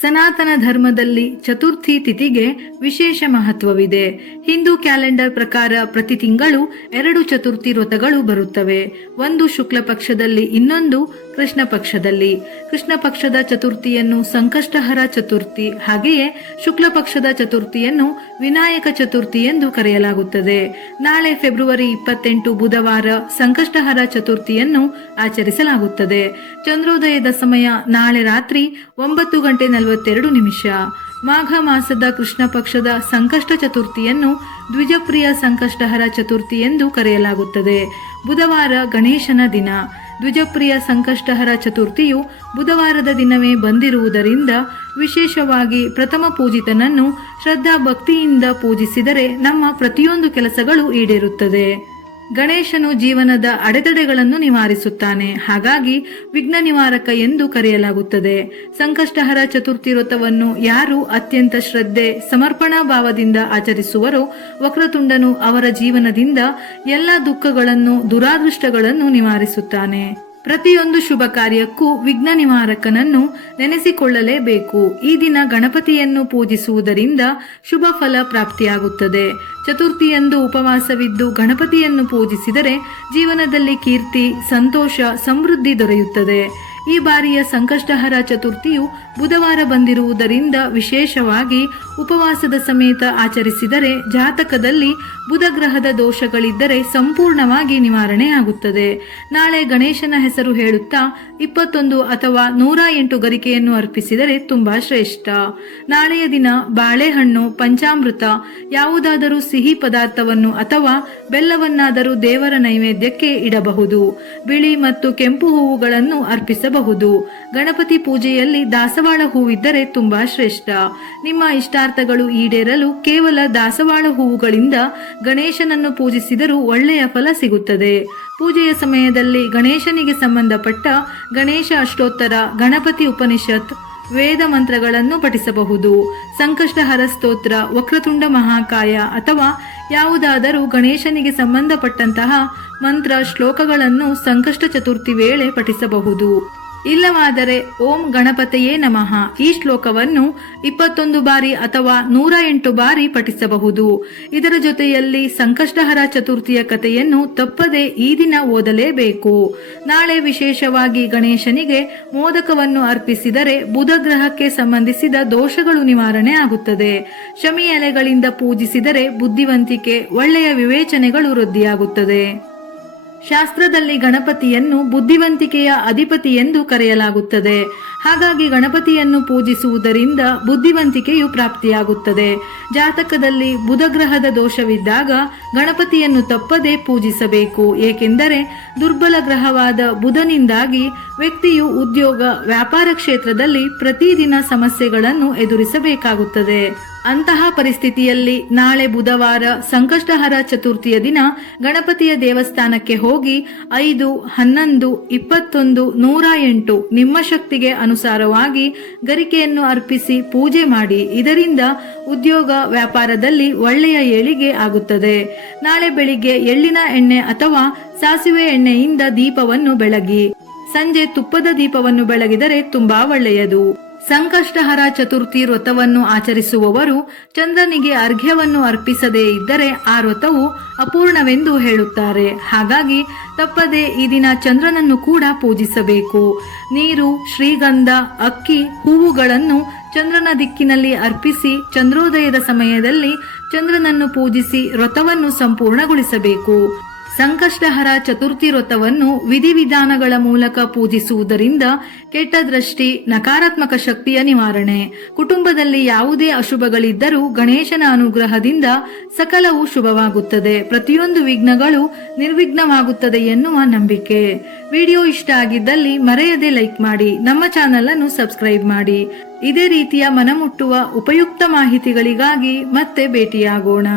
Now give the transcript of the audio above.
ಸನಾತನ ಧರ್ಮದಲ್ಲಿ ಚತುರ್ಥಿ ತಿಥಿಗೆ ವಿಶೇಷ ಮಹತ್ವವಿದೆ. ಹಿಂದೂ ಕ್ಯಾಲೆಂಡರ್ ಪ್ರಕಾರ ಪ್ರತಿ ತಿಂಗಳು 2 ಚತುರ್ಥಿ ವ್ರತಗಳು ಬರುತ್ತವೆ. ಒಂದು ಶುಕ್ಲ ಪಕ್ಷದಲ್ಲಿ, ಇನ್ನೊಂದು ಕೃಷ್ಣ ಪಕ್ಷದಲ್ಲಿ. ಕೃಷ್ಣ ಪಕ್ಷದ ಚತುರ್ಥಿಯನ್ನು ಸಂಕಷ್ಟಹರ ಚತುರ್ಥಿ, ಹಾಗೆಯೇ ಶುಕ್ಲ ಪಕ್ಷದ ಚತುರ್ಥಿಯನ್ನು ವಿನಾಯಕ ಚತುರ್ಥಿ ಎಂದು ಕರೆಯಲಾಗುತ್ತದೆ. ನಾಳೆ ಫೆಬ್ರವರಿ 28 ಬುಧವಾರ ಸಂಕಷ್ಟಹರ ಚತುರ್ಥಿಯನ್ನು ಆಚರಿಸಲಾಗುತ್ತದೆ. ಚಂದ್ರೋದಯದ ಸಮಯ ನಾಳೆ ರಾತ್ರಿ 9:42. ಮಾಘ ಮಾಸದ ಕೃಷ್ಣ ಪಕ್ಷದ ಸಂಕಷ್ಟ ಚತುರ್ಥಿಯನ್ನು ದ್ವಿಜಪ್ರಿಯ ಸಂಕಷ್ಟಹರ ಚತುರ್ಥಿ ಎಂದು ಕರೆಯಲಾಗುತ್ತದೆ. ಬುಧವಾರ ಗಣೇಶನ ದಿನ. ದ್ವಿಜಪ್ರಿಯ ಸಂಕಷ್ಟಹರ ಚತುರ್ಥಿಯು ಬುಧವಾರದ ದಿನವೇ ಬಂದಿರುವುದರಿಂದ ವಿಶೇಷವಾಗಿ ಪ್ರಥಮ ಪೂಜಿತನನ್ನು ಶ್ರದ್ಧಾ ಭಕ್ತಿಯಿಂದ ಪೂಜಿಸಿದರೆ ನಮ್ಮ ಪ್ರತಿಯೊಂದು ಕೆಲಸಗಳು ಈಡೇರುತ್ತದೆ. ಗಣೇಶನು ಜೀವನದ ಅಡೆತಡೆಗಳನ್ನು ನಿವಾರಿಸುತ್ತಾನೆ, ಹಾಗಾಗಿ ವಿಘ್ನ ನಿವಾರಕ ಎಂದು ಕರೆಯಲಾಗುತ್ತದೆ. ಸಂಕಷ್ಟಹರ ಚತುರ್ಥಿ ವ್ರತವನ್ನು ಯಾರು ಅತ್ಯಂತ ಶ್ರದ್ಧೆ ಸಮರ್ಪಣಾ ಭಾವದಿಂದ ಆಚರಿಸುವರೋ ವಕ್ರತುಂಡನು ಅವರ ಜೀವನದಿಂದ ಎಲ್ಲ ದುಃಖಗಳನ್ನು ದುರಾದೃಷ್ಟಗಳನ್ನು ನಿವಾರಿಸುತ್ತಾನೆ. ಪ್ರತಿಯೊಂದು ಶುಭ ಕಾರ್ಯಕ್ಕೂ ವಿಘ್ನ ನಿವಾರಕನನ್ನು ನೆನೆಸಿಕೊಳ್ಳಲೇಬೇಕು. ಈ ದಿನ ಗಣಪತಿಯನ್ನು ಪೂಜಿಸುವುದರಿಂದ ಶುಭ ಫಲ ಪ್ರಾಪ್ತಿಯಾಗುತ್ತದೆ. ಚತುರ್ಥಿಯಂದು ಉಪವಾಸವಿದ್ದು ಗಣಪತಿಯನ್ನು ಪೂಜಿಸಿದರೆ ಜೀವನದಲ್ಲಿ ಕೀರ್ತಿ, ಸಂತೋಷ, ಸಮೃದ್ಧಿ ದೊರೆಯುತ್ತದೆ. ಈ ಬಾರಿಯ ಸಂಕಷ್ಟಹರ ಚತುರ್ಥಿಯು ಬುಧವಾರ ಬಂದಿರುವುದರಿಂದ ವಿಶೇಷವಾಗಿ ಉಪವಾಸದ ಸಮೇತ ಆಚರಿಸಿದರೆ ಜಾತಕದಲ್ಲಿ ಬುಧ ಗ್ರಹದ ದೋಷಗಳಿದ್ದರೆ ಸಂಪೂರ್ಣವಾಗಿ ನಿವಾರಣೆಯಾಗುತ್ತದೆ. ನಾಳೆ ಗಣೇಶನ ಹೆಸರು ಹೇಳುತ್ತಾ 21 ಅಥವಾ 108 ಗರಿಕೆಯನ್ನು ಅರ್ಪಿಸಿದರೆ ತುಂಬಾ ಶ್ರೇಷ್ಠ. ನಾಳೆಯ ದಿನ ಬಾಳೆಹಣ್ಣು, ಪಂಚಾಮೃತ, ಯಾವುದಾದರೂ ಸಿಹಿ ಪದಾರ್ಥವನ್ನು ಅಥವಾ ಬೆಲ್ಲವನ್ನಾದರೂ ದೇವರ ನೈವೇದ್ಯಕ್ಕೆ ಇಡಬಹುದು. ಬಿಳಿ ಮತ್ತು ಕೆಂಪು ಹೂವುಗಳನ್ನು ಅರ್ಪಿಸಬಹುದು. ಗಣಪತಿ ಪೂಜೆಯಲ್ಲಿ ದಾಸವಾಳ ಹೂವಿದ್ದರೆ ತುಂಬಾ ಶ್ರೇಷ್ಠ. ನಿಮ್ಮ ಇಷ್ಟಾರ್ಥಗಳು ಈಡೇರಲು ಕೇವಲ ದಾಸವಾಳ ಹೂವುಗಳಿಂದ ಗಣೇಶನನ್ನು ಪೂಜಿಸಿದರೂ ಒಳ್ಳೆಯ ಫಲ ಸಿಗುತ್ತದೆ. ಪೂಜೆಯ ಸಮಯದಲ್ಲಿ ಗಣೇಶನಿಗೆ ಸಂಬಂಧಪಟ್ಟ ಗಣೇಶ ಅಷ್ಟೋತ್ತರ, ಗಣಪತಿ ಉಪನಿಷತ್, ವೇದ ಮಂತ್ರಗಳನ್ನು ಪಠಿಸಬಹುದು. ಸಂಕಷ್ಟಹರ ಸ್ತೋತ್ರ, ವಕ್ರತುಂಡ ಮಹಾಕಾಯ ಅಥವಾ ಯಾವುದಾದರೂ ಗಣೇಶನಿಗೆ ಸಂಬಂಧಪಟ್ಟಂತಹ ಮಂತ್ರ ಶ್ಲೋಕಗಳನ್ನು ಸಂಕಷ್ಟ ಚತುರ್ಥಿ ವೇಳೆ ಪಠಿಸಬಹುದು. ಇಲ್ಲವಾದರೆ ಓಂ ಗಣಪತಿಯೇ ನಮಃ ಈ ಶ್ಲೋಕವನ್ನು 21 ಬಾರಿ ಅಥವಾ 108 ಬಾರಿ ಪಠಿಸಬಹುದು. ಇದರ ಜೊತೆಯಲ್ಲಿ ಸಂಕಷ್ಟಹರ ಚತುರ್ಥಿಯ ಕಥೆಯನ್ನು ತಪ್ಪದೆ ಈ ದಿನ ಓದಲೇಬೇಕು. ನಾಳೆ ವಿಶೇಷವಾಗಿ ಗಣೇಶನಿಗೆ ಮೋದಕವನ್ನು ಅರ್ಪಿಸಿದರೆ ಬುಧ ಗ್ರಹಕ್ಕೆ ಸಂಬಂಧಿಸಿದ ದೋಷಗಳು ನಿವಾರಣೆ ಆಗುತ್ತದೆ. ಶಮಿ ಎಲೆಗಳಿಂದ ಪೂಜಿಸಿದರೆ ಬುದ್ಧಿವಂತಿಕೆ, ಒಳ್ಳೆಯ ವಿವೇಚನೆಗಳು ವೃದ್ಧಿಯಾಗುತ್ತದೆ. ಶಾಸ್ತ್ರದಲ್ಲಿ ಗಣಪತಿಯನ್ನು ಬುದ್ಧಿವಂತಿಕೆಯ ಅಧಿಪತಿ ಎಂದು ಕರೆಯಲಾಗುತ್ತದೆ. ಹಾಗಾಗಿ ಗಣಪತಿಯನ್ನು ಪೂಜಿಸುವುದರಿಂದ ಬುದ್ಧಿವಂತಿಕೆಯು ಪ್ರಾಪ್ತಿಯಾಗುತ್ತದೆ. ಜಾತಕದಲ್ಲಿ ಬುಧ ಗ್ರಹದ ದೋಷವಿದ್ದಾಗ ಗಣಪತಿಯನ್ನು ತಪ್ಪದೇ ಪೂಜಿಸಬೇಕು. ಏಕೆಂದರೆ ದುರ್ಬಲ ಗ್ರಹವಾದ ಬುಧನಿಂದಾಗಿ ವ್ಯಕ್ತಿಯು ಉದ್ಯೋಗ, ವ್ಯಾಪಾರ ಕ್ಷೇತ್ರದಲ್ಲಿ ಪ್ರತಿದಿನ ಸಮಸ್ಯೆಗಳನ್ನು ಎದುರಿಸಬೇಕಾಗುತ್ತದೆ. ಅಂತಹ ಪರಿಸ್ಥಿತಿಯಲ್ಲಿ ನಾಳೆ ಬುಧವಾರ ಸಂಕಷ್ಟಹರ ಚತುರ್ಥಿಯ ದಿನ ಗಣಪತಿಯ ದೇವಸ್ಥಾನಕ್ಕೆ ಹೋಗಿ 5, 11, 21, 108 ನಿಮ್ಮ ಶಕ್ತಿಗೆ ಅನುಸಾರವಾಗಿ ಗರಿಕೆಯನ್ನು ಅರ್ಪಿಸಿ ಪೂಜೆ ಮಾಡಿ. ಇದರಿಂದ ಉದ್ಯೋಗ, ವ್ಯಾಪಾರದಲ್ಲಿ ಒಳ್ಳೆಯ ಏಳಿಗೆ ಆಗುತ್ತದೆ. ನಾಳೆ ಬೆಳಿಗ್ಗೆ ಎಳ್ಳಿನ ಎಣ್ಣೆ ಅಥವಾ ಸಾಸಿವೆ ಎಣ್ಣೆಯಿಂದ ದೀಪವನ್ನು ಬೆಳಗಿ. ಸಂಜೆ ತುಪ್ಪದ ದೀಪವನ್ನು ಬೆಳಗಿದರೆ ತುಂಬಾ ಒಳ್ಳೆಯದು. ಸಂಕಷ್ಟಹರ ಚತುರ್ಥಿ ವ್ರತವನ್ನು ಆಚರಿಸುವವರು ಚಂದ್ರನಿಗೆ ಅರ್ಘ್ಯವನ್ನು ಅರ್ಪಿಸದೇ ಇದ್ದರೆ ಆ ವ್ರತವು ಅಪೂರ್ಣವೆಂದು ಹೇಳುತ್ತಾರೆ. ಹಾಗಾಗಿ ತಪ್ಪದೆ ಈ ದಿನ ಚಂದ್ರನನ್ನು ಕೂಡ ಪೂಜಿಸಬೇಕು. ನೀರು, ಶ್ರೀಗಂಧ, ಅಕ್ಕಿ, ಹೂವುಗಳನ್ನು ಚಂದ್ರನ ದಿಕ್ಕಿನಲ್ಲಿ ಅರ್ಪಿಸಿ ಚಂದ್ರೋದಯದ ಸಮಯದಲ್ಲಿ ಚಂದ್ರನನ್ನು ಪೂಜಿಸಿ ವ್ರತವನ್ನು ಸಂಪೂರ್ಣಗೊಳಿಸಬೇಕು. ಸಂಕಷ್ಟಹರ ಚತುರ್ಥಿ ವ್ರತವನ್ನು ವಿಧಿವಿಧಾನಗಳ ಮೂಲಕ ಪೂಜಿಸುವುದರಿಂದ ಕೆಟ್ಟ ದೃಷ್ಟಿ, ನಕಾರಾತ್ಮಕ ಶಕ್ತಿಯ ನಿವಾರಣೆ, ಕುಟುಂಬದಲ್ಲಿ ಯಾವುದೇ ಅಶುಭಗಳಿದ್ದರೂ ಗಣೇಶನ ಅನುಗ್ರಹದಿಂದ ಸಕಲವೂ ಶುಭವಾಗುತ್ತದೆ. ಪ್ರತಿಯೊಂದು ವಿಘ್ನಗಳು ನಿರ್ವಿಘ್ನವಾಗುತ್ತದೆ ಎನ್ನುವ ನಂಬಿಕೆ. ವಿಡಿಯೋ ಇಷ್ಟ ಆಗಿದ್ದಲ್ಲಿ ಮರೆಯದೆ ಲೈಕ್ ಮಾಡಿ, ನಮ್ಮ ಚಾನೆಲ್ ಅನ್ನು ಸಬ್ಸ್ಕ್ರೈಬ್ ಮಾಡಿ. ಇದೇ ರೀತಿಯ ಮನಮುಟ್ಟುವ ಉಪಯುಕ್ತ ಮಾಹಿತಿಗಳಿಗಾಗಿ ಮತ್ತೆ ಭೇಟಿಯಾಗೋಣ.